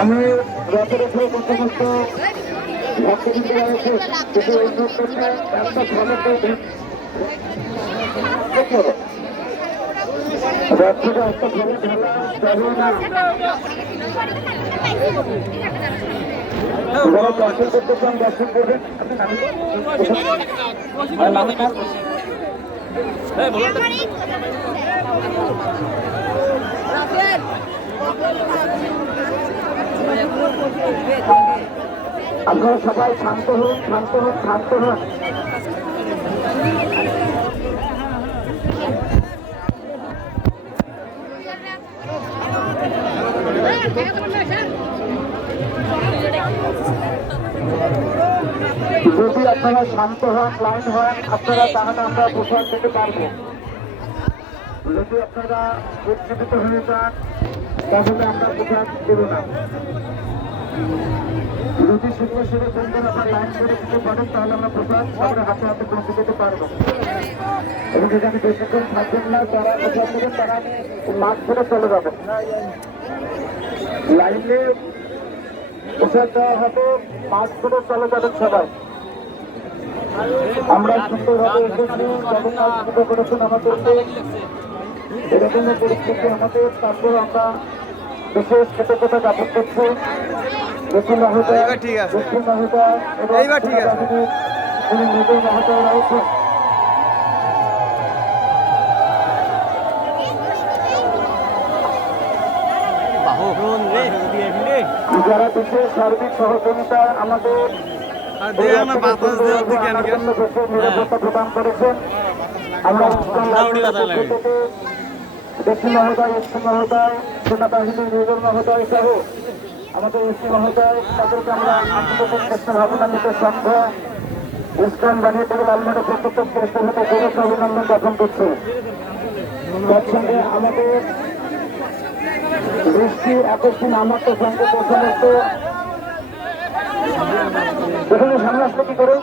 আমি রথের উপরে সমস্ত ভক্তবৃন্দরা এসে যদি এই মুহূর্তে একটা ভালো রথটা একটা ভালো যারা দর্শন করতে চান দর্শন করবেন। আপনারা সবাই শান্ত হন, শান্ত হন, শান্ত হন। যদি আপনারা শান্ত হন, লাইন হন, আপনারা তাহলে আমরা প্রসাদ দিতে পারবো। যদি আপনারা উজ্জীবিত হয়ে যান তাহলে আমরা প্রসাদ দেব না। যদি সুন্দর সুরে সুন্দর আপনার লাইন করে দিতে পারেন তাহলে আমরা প্রসাদ আমরা হাতে হাতে পৌঁছে দিতে পারবো। এবং যেখানে বেশিক্ষণ থাকবেন না যারা প্রসাদ দেবেন তারা মাঠ করে চলে যাবেন। লাইনে প্রসাদ দেওয়া হবে, মাঠ করে চলে যাবেন সবাই। আমরা সুন্দরভাবে এসেছি, জগন্নাথ পুজো করেছেন আমাদেরকে, এরকম পরিস্থিতি আমাদের। তারপর আমরা বিশেষ কৃতজ্ঞতা জ্ঞাপন করছি দক্ষিণ মহোদয় এবং উনি নিজের মহোদয় রয়েছেন। যারা বিশেষ সার্বিক সহযোগিতা আমাদের নিরাপত্তা প্রদান করেছেন, আমরা দেখি মহোদয়, এসপি মহোদয়, সেনাবাহিনীর মেজর মহোদয় সহ আমাদের এসপি মহোদয়, তাদেরকে আমরা আন্তর্জাতিক শ্রেষ্ঠ ভাবনান্বিত সংঘ ইস্কন বানিয়ে থেকে লালমাটা প্রত্যক্ষ শ্রেষ্ঠ হতে গৌরব অভিনন্দন জ্ঞাপন করছে। তার সঙ্গে আমাদের দৃষ্টি আকর্ষণ আমার তো সঙ্গে সমস্ত এখানে সামনে আসলে কি করে